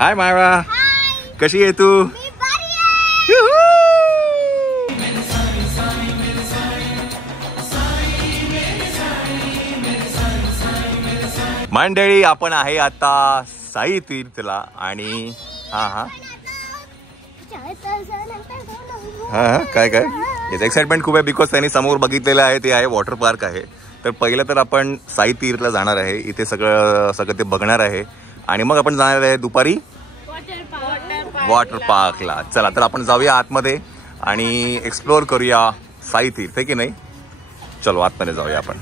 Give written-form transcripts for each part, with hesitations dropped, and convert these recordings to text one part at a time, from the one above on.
हाय मायरा, कशी आहे तू? मंडळी, आपण आहे आता साई तीर्थला आणि हा काय याचं एक्साइटमेंट खूप आहे बिकॉज त्यांनी समोर बघितलेलं आहे ते आहे वॉटर पार्क आहे. तर पहिलं तर आपण साई तीर्थला जाणार आहे, इथे सगळं ते बघणार आहे आणि मग आपण जाणार आहे दुपारी वॉटर पार्कला. चला तर आपण जाऊया आतमध्ये आणि एक्सप्लोअर करूया साई तीर्थ, की नाही? चलो आतमध्ये जाऊया आपण.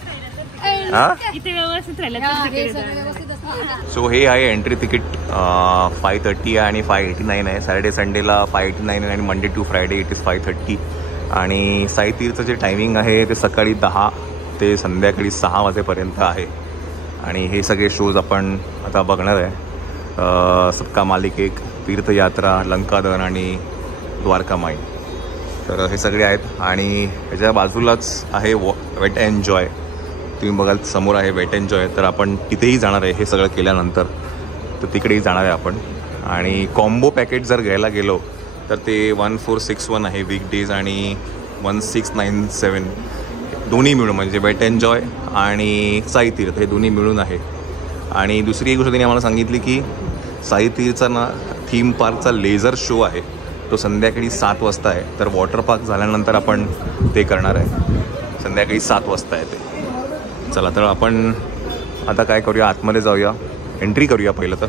सो हे आहे एंट्री तिकीट 530 आणि 589 आहे. सॅटर्डे संडेला 589 आणि Monday to Friday it is 530. आणि साई तीर्थचं जे टायमिंग आहे ते सकाळी 10 ते संध्याकाळी 6 वाजेपर्यंत आहे. आणि हे सगळे शोज आपण आता बघणार आहे. सबका मालिक एक, तीर्थयात्रा, लंकादहन आणि द्वारकामाई. तर हे सगळे आहेत आणि ह्याच्या बाजूलाच आहे वेट एन्जॉय. तुम्ही बघाल समोर आहे वेट एन्जॉय. तर आपण तिथेही जाणार आहे हे सगळं केल्यानंतर, तर तिकडेही जाणार आहे आपण. आणि कॉम्बो पॅकेज जर घ्यायला गेलो तर ते 1461 आहे वीकडेज आणि 1697 दोन्ही मिळून, म्हणजे वेट एन्जॉय आणि साई तीर्थ हे दोन्ही मिळून आहे. आणि दुसरी एक गोष्ट त्यांनी आम्हाला सांगितली की साई तीर्थचा ना थीम पार्कचा लेझर शो आहे, तो संध्याकाळी 7 वाजता आहे. तर वॉटर पार्क झाल्यानंतर आपण ते करणार आहे, संध्याकाळी 7 वाजता आहे ते. चला तर आपण आता काय करूया, आतमध्ये जाऊया, एंट्री करूया पहिलं तर.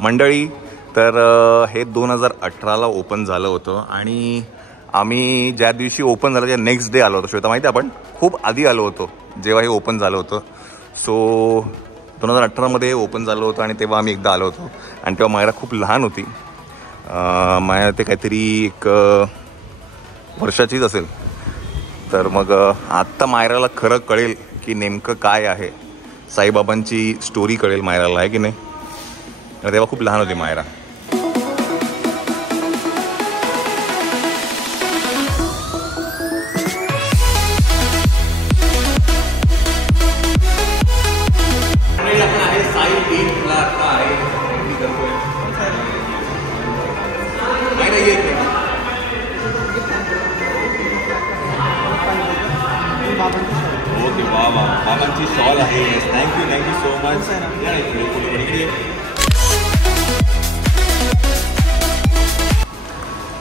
मंडळी, तर हे 2018ला ओपन झालं होतं आणि आम्ही ज्या दिवशी ओपन झालं त्या नेक्स्ट डे आलो होतो. श्वेता माहिती आहे, आपण खूप आधी आलो होतो जेव्हा हे ओपन झालं होतं. सो 2018मध्ये ओपन झालं होतं आणि तेव्हा आम्ही एकदा आलो होतो आणि तेव्हा मायरा खूप लहान होती. माया ते काहीतरी एक वर्षाचीच असेल. तर मग आत्ता मायराला खरं कळेल की नेमकं काय आहे, साईबाबांची स्टोरी कळेल मायराला, आहे की नाही? तेव्हा खूप लहान होती मायरा. ओके, वा वा, बाबांची शॉल आहे. Thank you so much.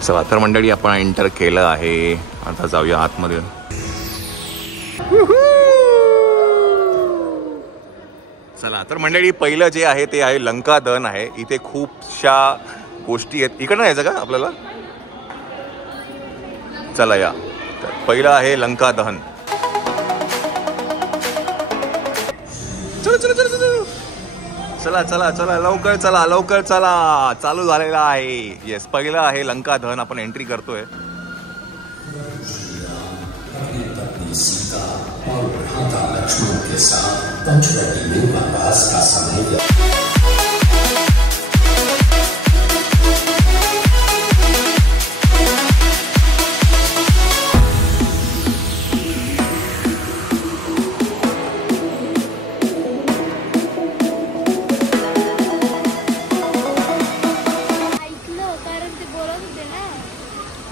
चला तर मंडळी, आपण एंटर केलं आहे, आता जाऊया आतमध्ये. चला तर मंडळी, पहिलं जे आहे ते आहे लंकादहन आहे. इथे खूपशा गोष्टी आहेत. इकडनं यायचं का आपल्याला? चला या. तर पहिलं आहे लंकादहन. चला चला चला, लवकर चला, लवकर चला, चालू झालेला आहे. येस, पहिलं आहे लंकादहन, आपण एंट्री करतोय.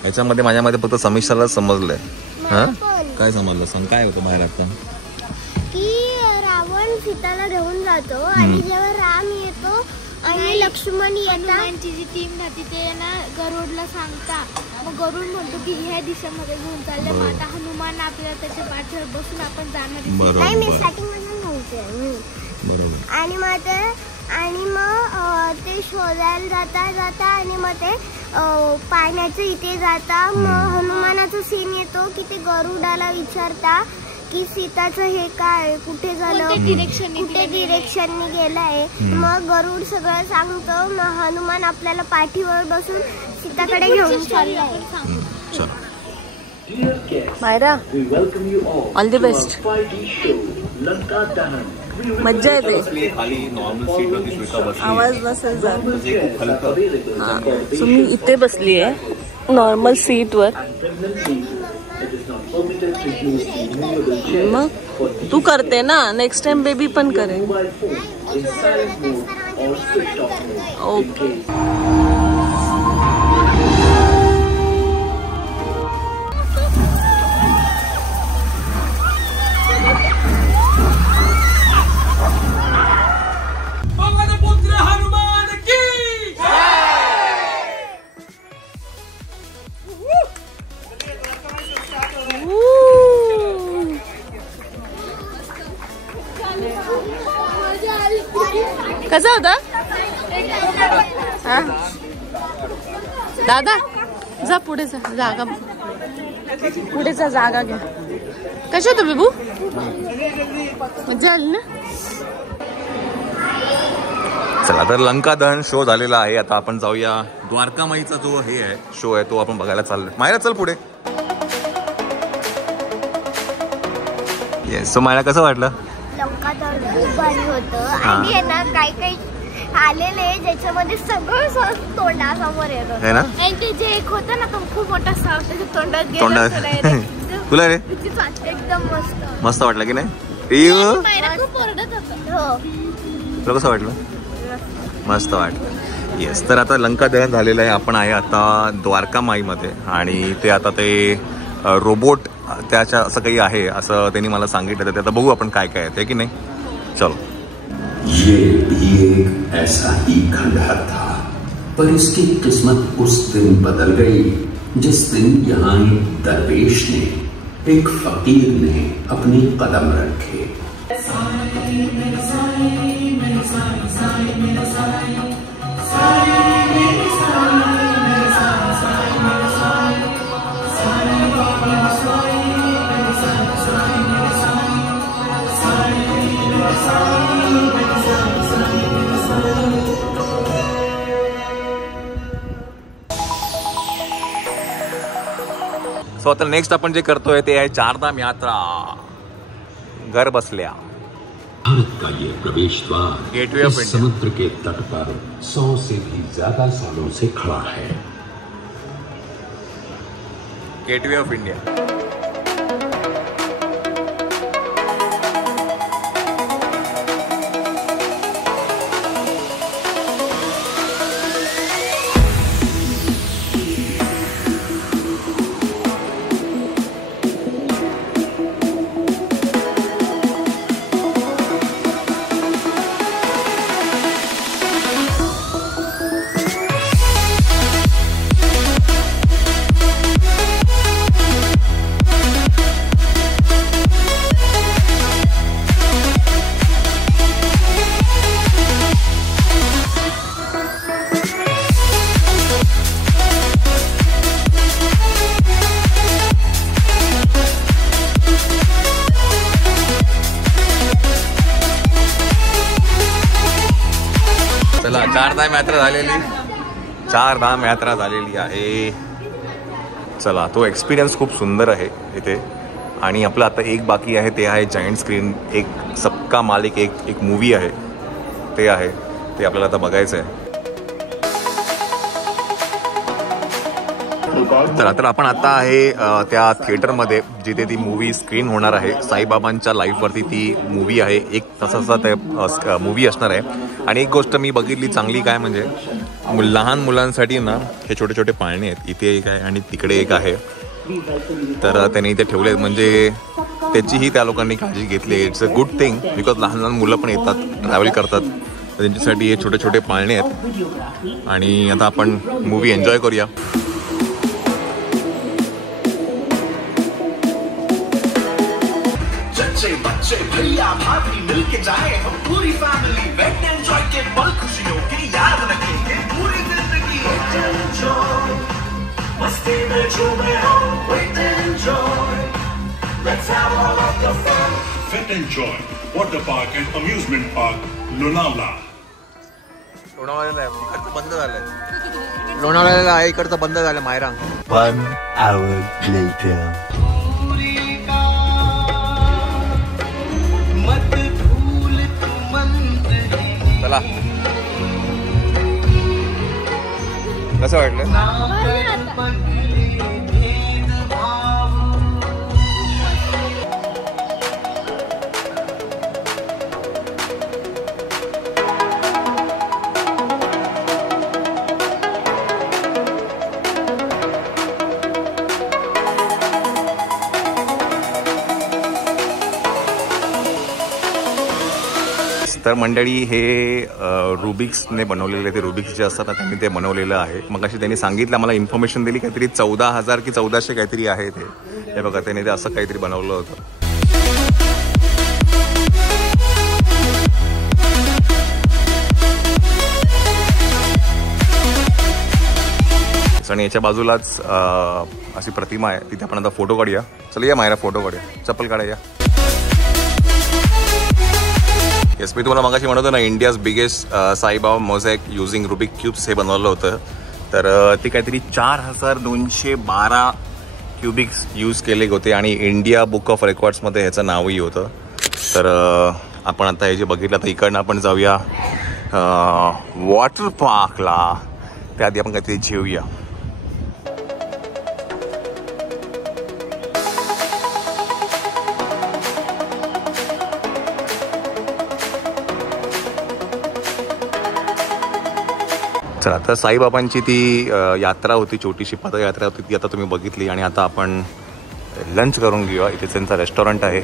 याच्यामध्ये माझ्यामध्ये फक्त समीक्षाला समजलंय. हा, काय समजलं सांग, काय होतं बाहेर आता? की रावण सीताला घेऊन जातो आणि जेव्हा राम येतो आणि लक्ष्मण येतात, जी टीम राहते ते ना गरुडला सांगता. मग गरुड म्हणतो की ह्या दिशेमध्ये घेऊन चालले. मग आता हनुमान आपल्याला त्याच्या पाठीवर बसून आपण जाणार. नाही, मी स्टार्टिंग मधून सांगते. बरोबर. आणि मग ते शोधायला जाता आणि मग ते पाण्याचं इथे जाता. मग हनुमानाचा सीन येतो की ते गरुडाला विचारता की सीताचं हे काय, कुठे झालं, कुठे डिरेक्शनने गेलाय. मग गरुड सगळं सांगतो. मग हनुमान आपल्याला पाठीवर बसून सीताकडे घेऊन चाललाय. Myra, all the best. मज्जा येते. आवाज नसेल जात. मी इथे बसली आहे नॉर्मल सीट वर. मग तू करते ना, नेक्स्ट टाइम बेबी पण करेल. ओके. कसा होता दादा? जा पुढे जा, जागा पुढे जा, जागा घ्या. कशा होतं बेबू? मजा आली ना? चला तर लंका दहन शो झालेला आहे. आता आपण जाऊया द्वारकामाईचा जो हे आहे शो आहे तो आपण बघायला चाललोय. मायरा चल पुढे. येस. सो मायरा कसं वाटलं? लंका दहन खूप भारी होतं. आणि आहे ना काही काही आलेले ज्याच्यामध्ये सगळं तोंडासमोर येतं है ना. आणि ते जे एक होतं ना तो खूप मोठा साप त्याच्या तोंडात तोंडात तुला रे एकदम मस्त मस्त वाटलं की नाही? खूप ओरडत होतं. हो. तुला कसं वाटलं? मस्त वाटलं. येस. तर आता लंका दहन झालेलं आहे. आपण आहे आता द्वारकामाईमध्ये आणि ते आता ते रोबोट त्याच्या असं काही आहे असं त्यांनी मला सांगितलं. तर आता बघू आपण काय काय आहे की नाही. चलो. ये भी एक ऐसा ही खंडहर था, पर इसकी किस्मत उस दिन बदल गई जिस दिन यहाँ एक दरवेश ने, एक फकीर ने अपने कदम रखे. सो आता नेक्स्ट आपण जे करतोय ते आहे चारधाम यात्रा घर बसल्या. भारत का ये प्रवेश द्वार गेटवे ऑफ इंडिया समुद्र के तट पर 100 से भी ज्यादा सालों से खड़ा है. Gateway of India. चारधाम यात्रा झालेली आहे. चला तो एक्सपिरियन्स खूप सुंदर आहे इथे. आणि आपलं आता एक बाकी आहे ते आहे जायंट स्क्रीन. एक सबका मालिक एक मूवी आहे ते आपल्याला आता बघायचं आहे. तर आपण आता आहे त्या थिएटरमध्ये जिथे ती मूवी स्क्रीन होणार आहे. साईबाबांच्या लाईफवरती ती मूवी आहे. एक तसाचा ते मूवी असणार आहे. आणि एक गोष्ट मी बघितली चांगली काय म्हणजे लहान मुलांसाठी ना हे छोटे छोटे पाळणे आहेत. इथे एक आहे आणि तिकडे एक आहे. तर त्यांनी इथे ठेवले म्हणजे त्याचीही त्या लोकांनी काळजी घेतली. It's a good thing because लहान लहान मुलं पण येतात, ट्रॅव्हल करतात, त्यांच्यासाठी हे छोटे छोटे पाळणे आहेत. आणि आता आपण मूवी एन्जॉय करूया. बच्चे भैया भाभी मिलके जाए हम पूरी फैमिली वेट एंजॉय के पल खुशियों के याद रखेंगे पूरी जिंदगी. मस्ती में झूमे हम वेट enjoy. Let's have all of the fun. Fit and Joy Water Park and Amusement Park Lonavala. लोणावळ्याला इकडचं बंद झालंय. लोणावळ्याला आहे इकडचं बंद झालं. Myra 1 hour later. चला कसं वाटलं? तर मंडळी हे रुबिक्सने बनवलेले ते रुबिक्स जे असतात ना त्यांनी ते बनवलेलं आहे. मग अशी त्यांनी सांगितलं मला इन्फॉर्मेशन दिली काहीतरी 14,000 की 1400 काहीतरी आहे ते. हे बघा त्याने ते असं काहीतरी बनवलं होतं. आणि याच्या बाजूलाच अशी प्रतिमा आहे तिथे आपण आता फोटो काढूया. चला या मायरा फोटो काढूया. चप्पल काढूया. येस मी तुम्हाला मगाशी म्हणतो ना India's biggest Saibaba mosaic using Rubik cubes हे बनवलं होतं. तर ते काहीतरी 4212 क्युबिक्स यूज केले होते आणि इंडिया बुक ऑफ रेकॉर्ड्समध्ये ह्याचं नावही होतं. तर आपण आता हे जे बघितलं तर इकडनं आपण जाऊया वॉटर पार्कला. त्याआधी आपण काहीतरी जेऊया. चला तर साईबाबांची ती यात्रा होती, छोटीशी पदयात्रा होती ती आता तुम्ही बघितली. आणि आता आपण लंच करून घेऊया. इथे त्यांचा रेस्टॉरंट आहे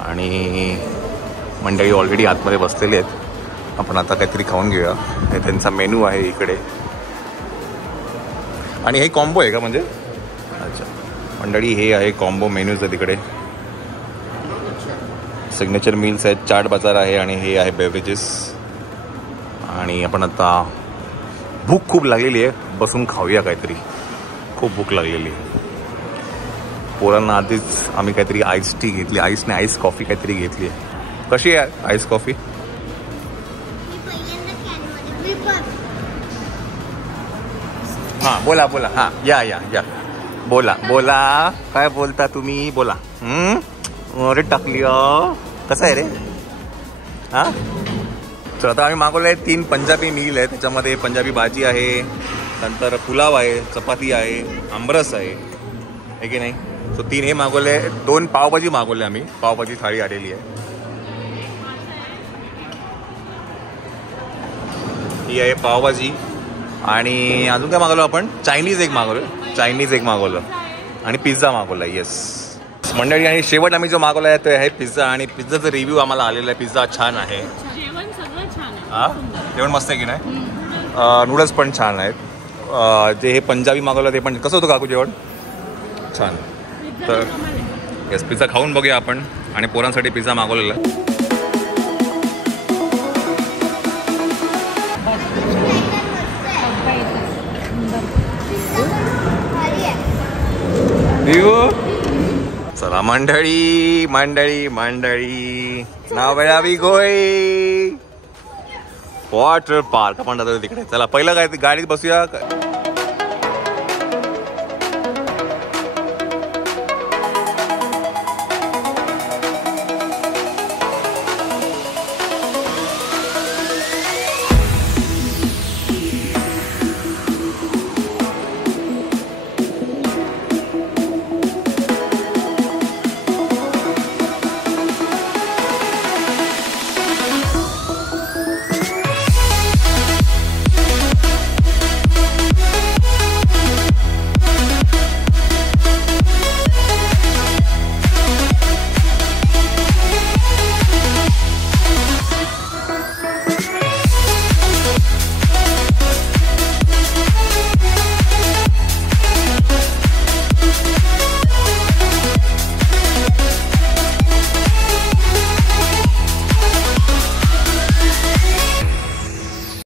आणि मंडळी ऑलरेडी आतमध्ये बसलेली आहेत. आपण आता काहीतरी खाऊन घेऊया. हे त्यांचा मेनू आहे इकडे. आणि हे कॉम्बो आहे का म्हणजे? अच्छा मंडळी हे आहे कॉम्बो मेन्यूज आहे तिकडे. सिग्नेचर मील्स आहेत, चाट बाजार आहे आणि हे आहे बेवरेजेस. आणि आपण आता भूक खूप लागलेली आहे, बसून खाऊया काहीतरी. खूप भूक लागलेली आहे. पोरांना आधीच आम्ही काहीतरी आईस टी घेतली, आईस कॉफी काहीतरी घेतली आहे. कशी आहे आईस कॉफी? हां बोला बोला. हां या बोला काय बोलता तुम्ही? बोला. अरे टाकली कसं आहे रे? हां तर आता आम्ही मागवलं आहे 3 पंजाबी मील आहे. त्याच्यामध्ये पंजाबी भाजी आहे, नंतर पुलाव आहे, चपाती आहे, आमरस आहे की नाही. सो 3 हे मागवले. 2 पावभाजी मागवले आम्ही. पावभाजी थाळी आलेली आहे. ही आहे पावभाजी. आणि अजून काय मागवलं आपण? चायनीज एक मागवलं आणि पिझ्झा मागवला. येस मंडळी. आणि शेवट आम्ही जो मागवला आहे तो आहे पिझ्झा. आणि पिझ्झाचा रिव्ह्यू आम्हाला आलेला आहे. पिझ्झा छान आहे. हां जेवण मस्त आहे की नाही. नूडल्स पण छान आहेत. जे हे पंजाबी मागवलं ते पण कसं होतं काकू जेवण? छान. तर येस पिझ्झा खाऊन बघूया आपण. आणि पोरांसाठी पिझ्झा मागवलेला आहे. चला मंडळी नाव वेळा वी गोई वॉटर पार्क आपण जातो तिकडे. चला पहिलं काय गाडीत बसूया.